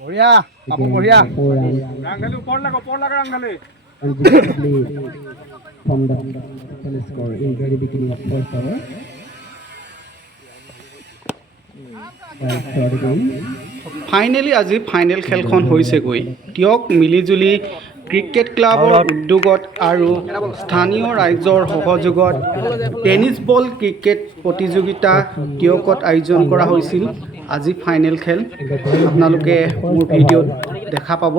বঢ়িয়া কাপোৰ বঢ়িয়া ৰাংগালি ওপৰ লাগা ৰাংগালি from the final score in very beginning of first over. Finally আজি ফাইনেল খেলখন হৈছেগৈ দিয়ক মিলিজুলি ক্ৰিকেট ক্লাবৰ উদ্যোগত আৰু স্থানীয় ৰাইজৰ সহযোগত টেনিছ বল ক্ৰিকেট প্ৰতিযোগিতা টিয়কত আয়োজন কৰা হৈছিল আজি ফাইনেল খেল আপোনালোকে মোৰ ভিডিঅ'ত দেখা পাব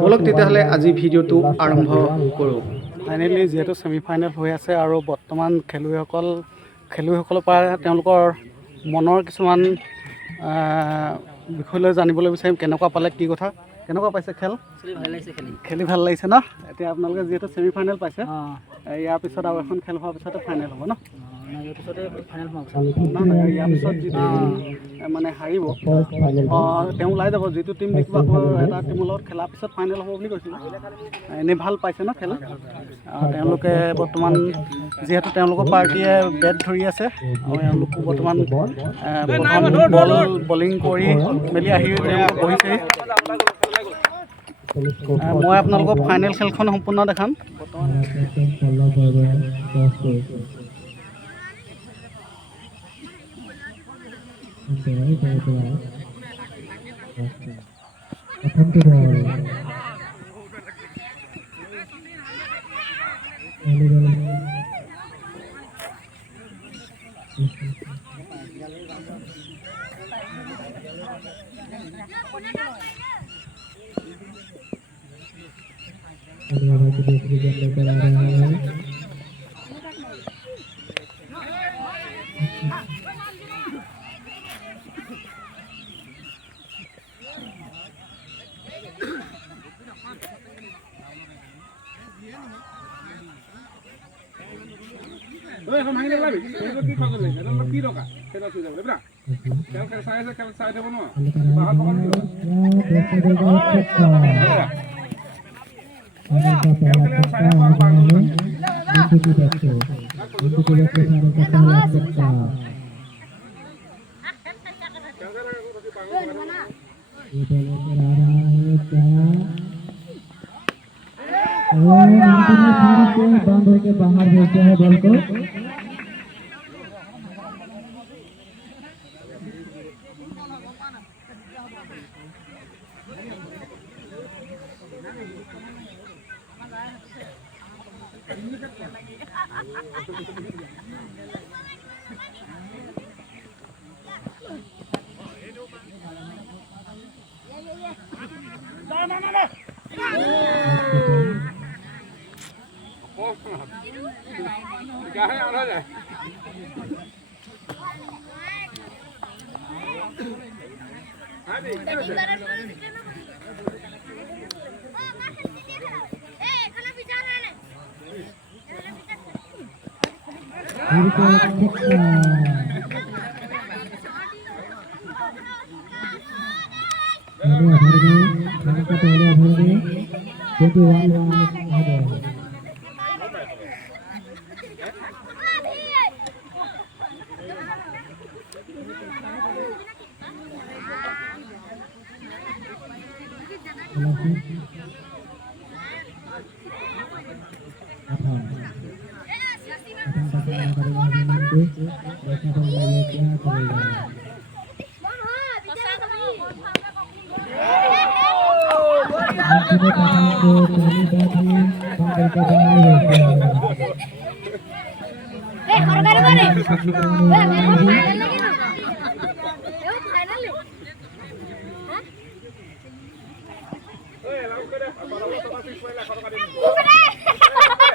বলক তেতিয়াহ'লে আজি ভিডিঅ'টো আৰম্ভ কৰোঁ ফাইনেলি যিহেতু ছেমিফাইনেল হৈ আছে আৰু বৰ্তমান খেলুৱৈসকলৰ পৰা তেওঁলোকৰ মনৰ কিছুমান বিষয়লৈ জানিবলৈ বিচাৰিম কেনেকুৱা পালে কি কথা কেনেকুৱা পাইছে খেল খেলি ভাল লাগিছে ন এতিয়া আপোনালোকে যিহেতু ছেমিফাইনেল পাইছে ইয়াৰ পিছত আৰু এখন খেল হোৱাৰ পিছতে ফাইনেল হ'ব ন ইয়াৰ পিছত যিটো মানে হাৰিব তেওঁ ওলাই যাব যিটো টিম দেখিব আকৌ এটা টিমৰ লগত খেলাৰ পিছত ফাইনেল হ'ব বুলি কৈছিল এনেই ভাল পাইছে ন খেল তেওঁলোকে বৰ্তমান যিহেতু তেওঁলোকৰ পাৰ্টীয়ে বেট ধৰি আছে আৰু এওঁলোকো বৰ্তমান বলিং কৰি মেলি আহি তেওঁলোক বহিছেহি মই আপোনালোকক ফাইনেল খেলখন সম্পূৰ্ণ দেখাম এখন ভাঙি দেখাবি কি খাবি এটা কি দৰকাৰ সেটা চুই যাব দেবা খেল চাই আছে খেল চাই দেব ন বাহাত বকাম बाउंड्री के बाहर भेजते हैं बॉल को क्या है आ जाए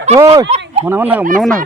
oi mana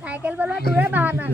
साइकिल वाला टूरे बहाना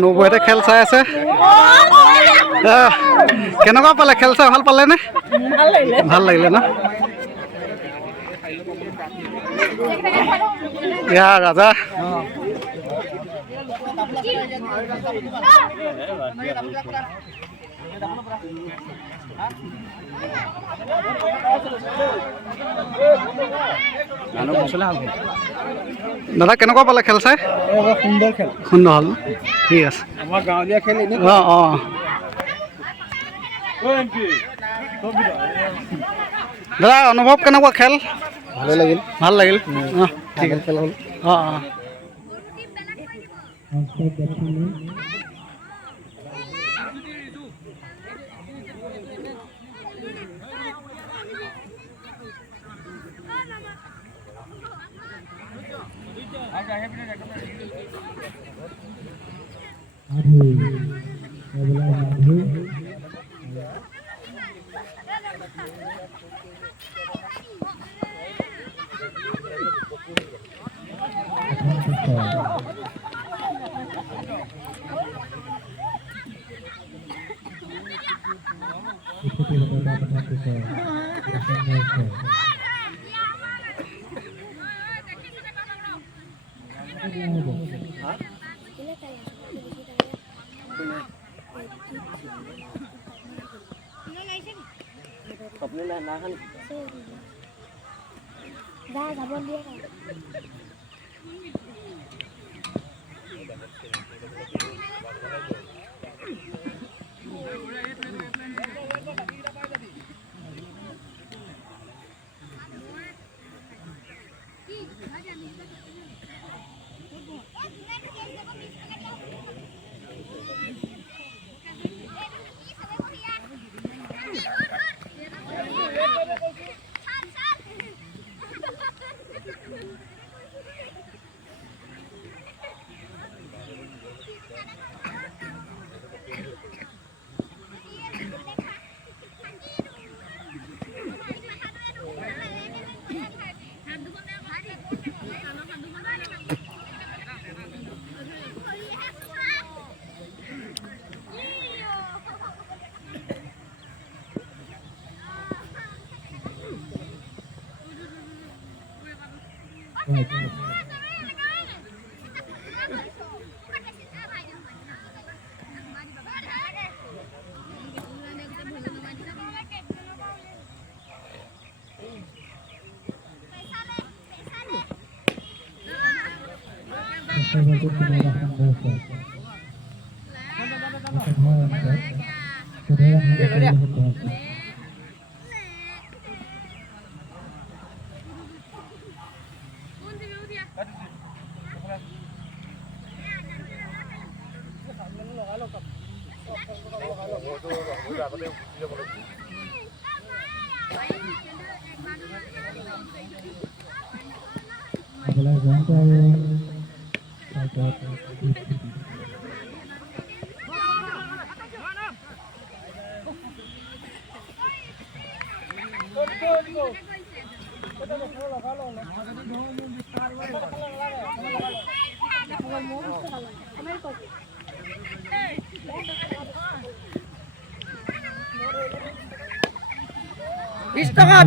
নবৌহঁতে খেল চাই আছে। কেনেকুৱা পালে খেল চাই? ভাল পালে নে? ভাল লাগিলে ন? ৰাজা দাদা কেনেকুৱা পালে খেল চাই? সুন্দৰ খেল, সুন্দৰ হ'ল। ঠিক আছে, আমাৰ গাঁৱলীয়া খেল এনেই। দাদা অনুভৱ কেনেকুৱা খেল? ভালে লাগিল, ভাল লাগিল। ঠিক আছে খেল হ'ল। যাব দিয়ে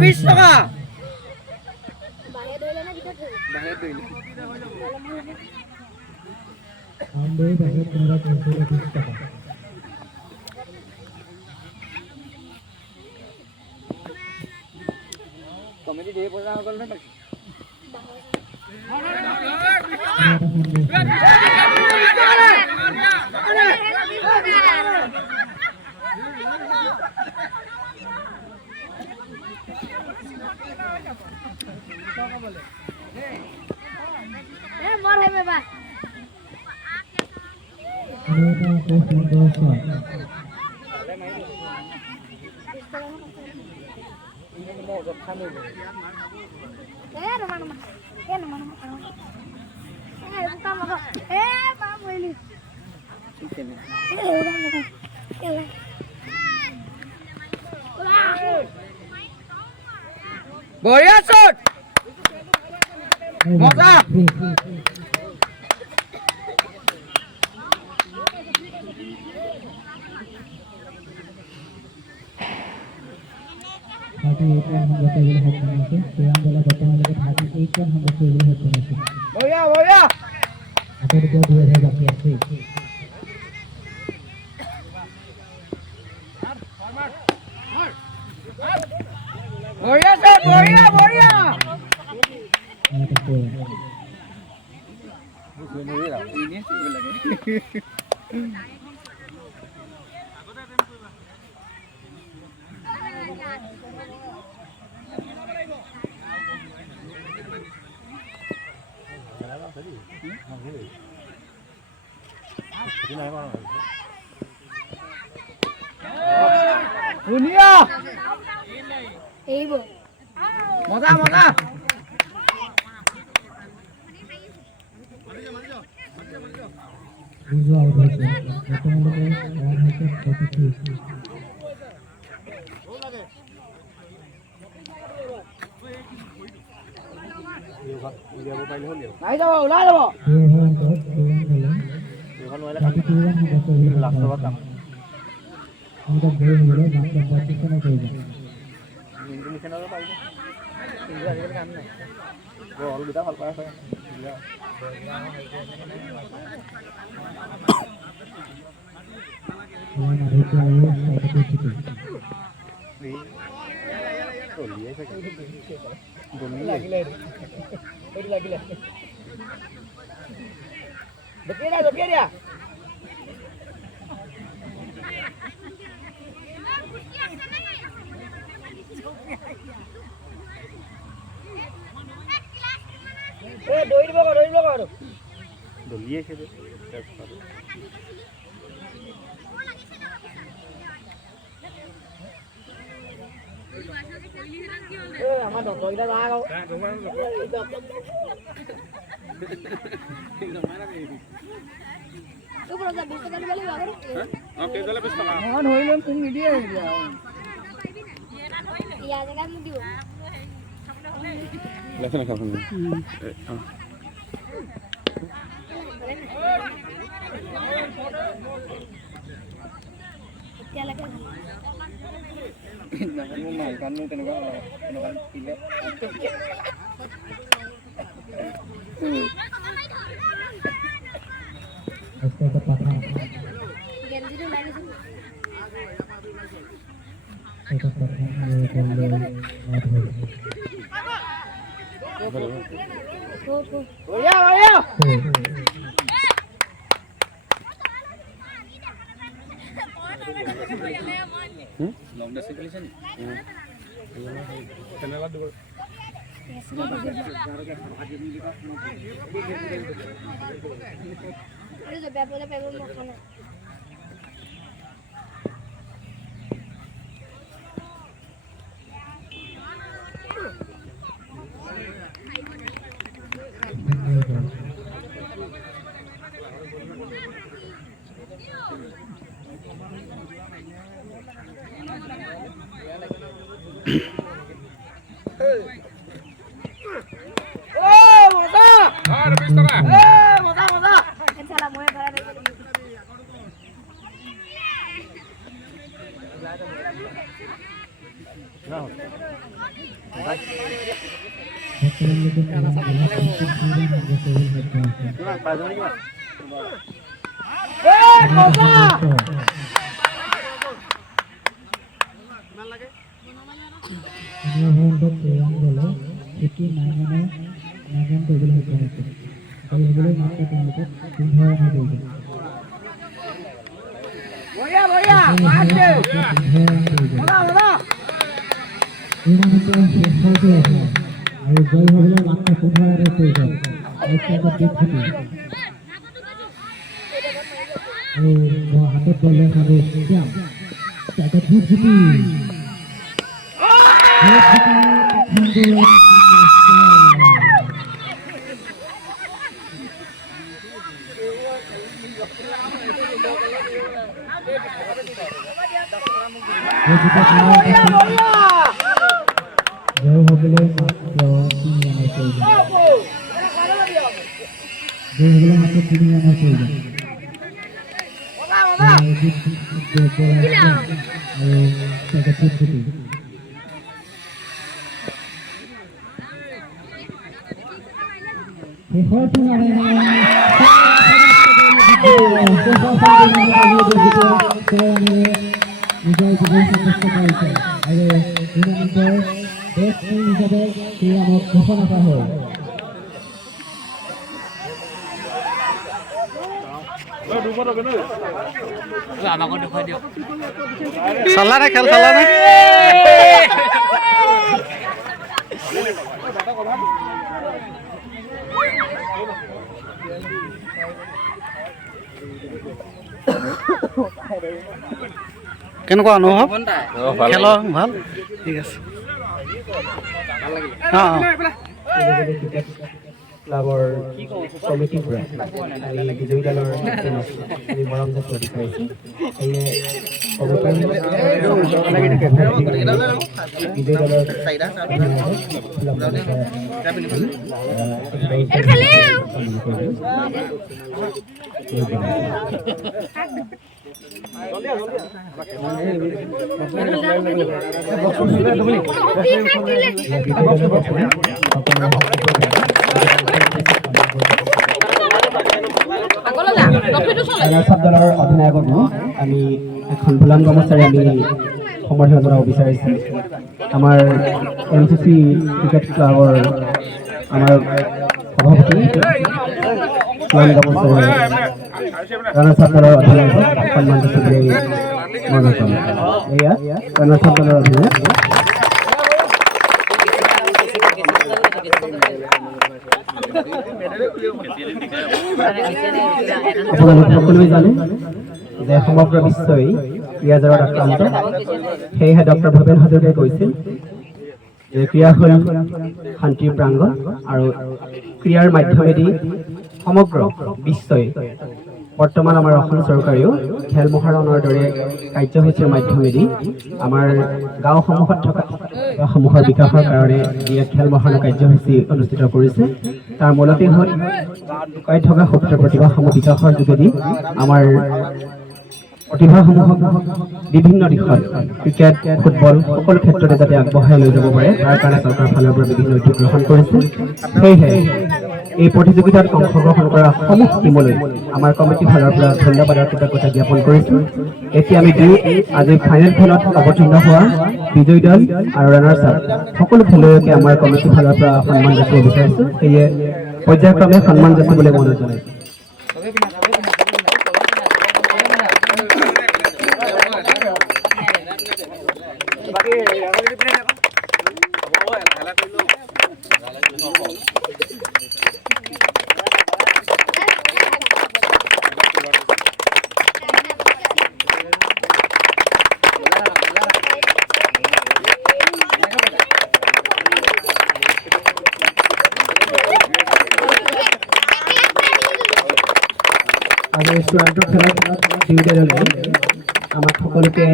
বিশ টকা বাহিৰত ধৰিলে নে ভিতৰত ধৰিলে কমিটি ধেৰ পইচা হৈ গ'ল নে পাইছে মর হয় বাবা বঢ়িয়া শ্বট মজা বঢ়িয়া বঢ়িয়া বঢ়িয়া শ্বট বঢ়িয়া বঢ়িয়া ধুনীয়া এইব মজা মজা নাই যাব ওলাই যাব বলকেইটা ভাল পাই আছে জপিয়াই দিয়া দৌৰি দিব আৰু দলিয়াইছে আমাৰ ডক্টৰকেইটা যাওঁ আকৌ মই ধৰি লৈ মোক নিদিয়ে ইয়াৰ জেগাত মোক দিব লেখনে খাব এতিয়ালৈকে গেঞ্জিটো ওলাই দিছোঁ জপিয়াই পেলাই পাৰিব মখা নাই চালা মই ভৰা চালা নে খেল চালা নে কেনেকুৱা অনুভৱ খেলৰ ভাল ঠিক আছে ক্লাবৰ কমিটিৰ পৰা আমি বিজয়ী দলৰ আমি মৰম যাচিব বিচাৰিছোঁ সেয়ে বিজয়ী দলৰ দলৰ অধিনায়কক আমি এখন ফুলাম গামোচাৰে আমি সম্বৰ্ধনা জনাব বিচাৰিছোঁ আমাৰ MCC ক্ৰিকেট ক্লাবৰ আমাৰ সভাপতি ফুলাম গামোচাৰে ৰাণাচাপ দলৰ অধিনায়কক সন্মান যাচিবলৈ মনত কৰিম এয়া ৰাণাচাপ দলৰ অধিনায়ক আপোনালোক সকলোৱে জানে যে সমগ্ৰ বিশ্বই ক্ৰীড়াজগত আক্ৰান্ত সেয়েহে ডক্টৰ ভূপেন হাজৰিকাই কৈছিল যে ক্ৰীড়া হ'ল শান্তিৰ প্ৰাংগণ আৰু ক্ৰীড়াৰ মাধ্যমেদি সমগ্ৰ বিশ্বই বৰ্তমান আমাৰ অসম চৰকাৰেও খেল মহাৰণৰ দৰে কাৰ্যসূচীৰ মাধ্যমেদি আমাৰ গাঁওসমূহত থকা সমূহৰ বিকাশৰ কাৰণে যি খেল মহাৰণৰ কাৰ্যসূচী অনুষ্ঠিত কৰিছে তাৰ মূলতে হ'ল গাঁৱত থকা সুপ্ত প্ৰতিভাসমূহ বিকাশৰ যোগেদি আমাৰ প্ৰতিভাসমূহক বিভিন্ন দিশত ক্ৰিকেট ফুটবল সকলো ক্ষেত্ৰতে যাতে আগবঢ়াই লৈ যাব পাৰে তাৰ কাৰণে চৰকাৰৰ ফালৰ পৰা বিভিন্ন উদ্যোগ গ্ৰহণ কৰিছে সেয়েহে এই প্ৰতিযোগিতাত অংশগ্ৰহণ কৰা সমূহ টীমলৈ আমাৰ কমিটিৰ ফালৰ পৰা ধন্যবাদ আৰু কৃতজ্ঞতা জ্ঞাপন কৰিছোঁ এতিয়া আমি আজি ফাইনেল খেলত অৱতীৰ্ণ হোৱা বিজয়ী দল আৰু ৰানাৰ্ছ আপ সকলো খেলুৱৈকে আমাৰ কমিটিৰ ফালৰ পৰা সন্মান যাচিব বিচাৰিছোঁ সেয়ে পৰ্যায়ক্ৰমে সন্মান যাচিবলৈ অনুৰোধ জনাইছোঁ আজি চূড়ান্ত খেলত দুয়োটা দলে আমাক সকলোকে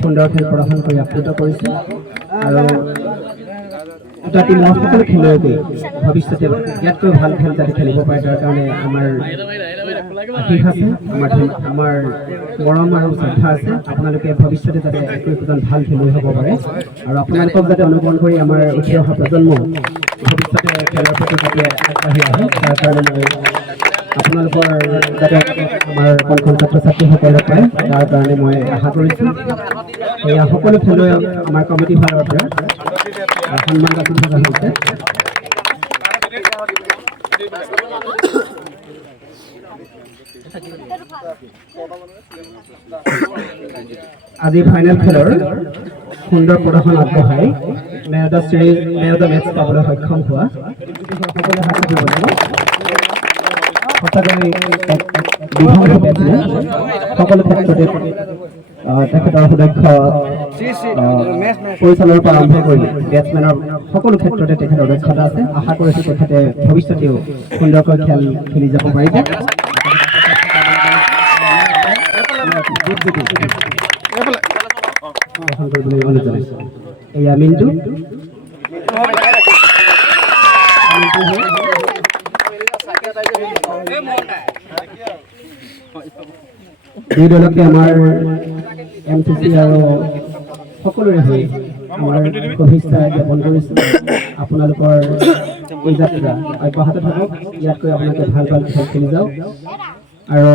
সুন্দৰ খেল প্ৰদৰ্শন কৰি আপ্লুত কৰিছে আৰু দুটা টীমৰ সকলো খেলুৱৈকে ভৱিষ্যতে ইয়াতকৈ ভাল খেল যাতে খেলিব পাৰে তাৰ কাৰণে আমাৰ আশীষ আছে আমাৰ মৰম আৰু শ্ৰদ্ধা আছে আপোনালোকে ভৱিষ্যতে যাতে একোজন ভাল খেলুৱৈ হ'ব পাৰে আৰু আপোনালোকক যাতে অনুকৰণ কৰি আমাৰ উঠি অহা প্ৰজন্ম ভৱিষ্যতে খেলৰ প্ৰতি যাতে আগবাঢ়ি আহে তাৰ কাৰণে মই আপোনালোকৰ যাতে আমাৰ কণ ছাত্ৰ ছাত্ৰীসকলে পায় তাৰ কাৰণে মই আশা কৰিছোঁ এয়া সকলো খেলুৱৈক আমাৰ কমিটিৰ ফালৰ পৰা সন্মান যাচি থকা হৈছে আজি ফাইনেল খেলৰ সুন্দৰ প্ৰদৰ্শন আগবঢ়াই মেন অফ দ্য মেচ পাবলৈ সক্ষম হোৱা সকলোৱে হাত দিব লাগিব সঁচাকৈ বিভংগ বেটছমেন সকলো ক্ষেত্ৰতে তেখেতৰ সুদক্ষ পৰিচালনাৰ পৰা আৰম্ভ কৰি বেটছমেনৰ সকলো ক্ষেত্ৰতে তেখেতৰ দক্ষতা আছে আশা কৰিছোঁ তেখেতে ভৱিষ্যতেও সুন্দৰকৈ খেল খেলি যাব পাৰিব গ্ৰহণ কৰিবলৈ অনুৰোধ জনাইছোঁ এয়া মিণ্টু এই দলকে আমাৰ MCC আৰু সকলোৰে হৈ আমাৰ শুভেচ্ছা জ্ঞাপন কৰিছোঁ আপোনালোকৰ এই যাত্ৰা অব্যাহত থাকক ইয়াতকৈ আপোনালোকে ভাল ভাল খেল খেলি যাওক আৰু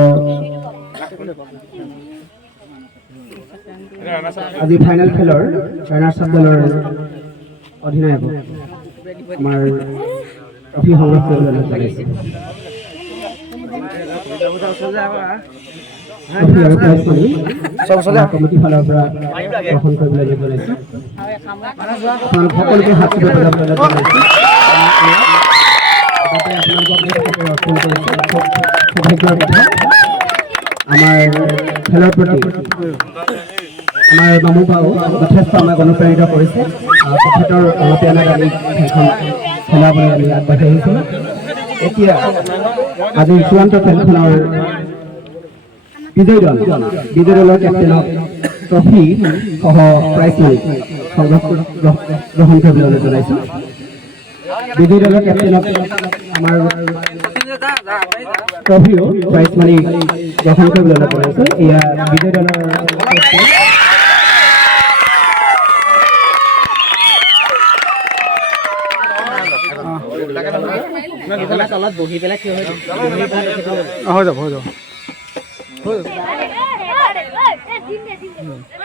আজি ফাইনেল খেলৰ ৰানাৰ্ছ আপ দলৰ অধিনায়ক আমাৰ ট্ৰফি সংগ্ৰহ কৰিবলৈ জনাইছোঁ কমিটিৰ ফালৰ পৰা গ্ৰহণ কৰিবলৈ জনাইছোঁ সকলোকে হাত বজাবলৈ জনাইছোঁ সৌভাগ্যৰ কথা আমাৰ খেলৰ প্ৰতি আমাৰ মামু বাও যথেষ্ট আমাক অনুপ্ৰাণিত কৰিছে তেখেতৰ অলপীয়ালৈ আমি খেলখন খেলাবলৈ আমি আগবাঢ়ি আহিছোঁ এতিয়া আজিৰ চূড়ান্ত খেলখনৰ বিজয়ী দলৰ কেপ্টেইনক ট্ৰফি সহ প্ৰাইজ মানি গ্ৰহণ কৰিবলৈ জনাইছোঁ। বিজয়ী দলৰ কেপ্টেইনক আমাৰ ট্ৰফিও প্ৰাইজ মানি গ্ৰহণ কৰিবলৈ জনাইছোঁ। এয়া বিজয়ী দলৰ তলত বহি পেলাই থিয় হৈ হৈ যাব হৈ যাব দিন দে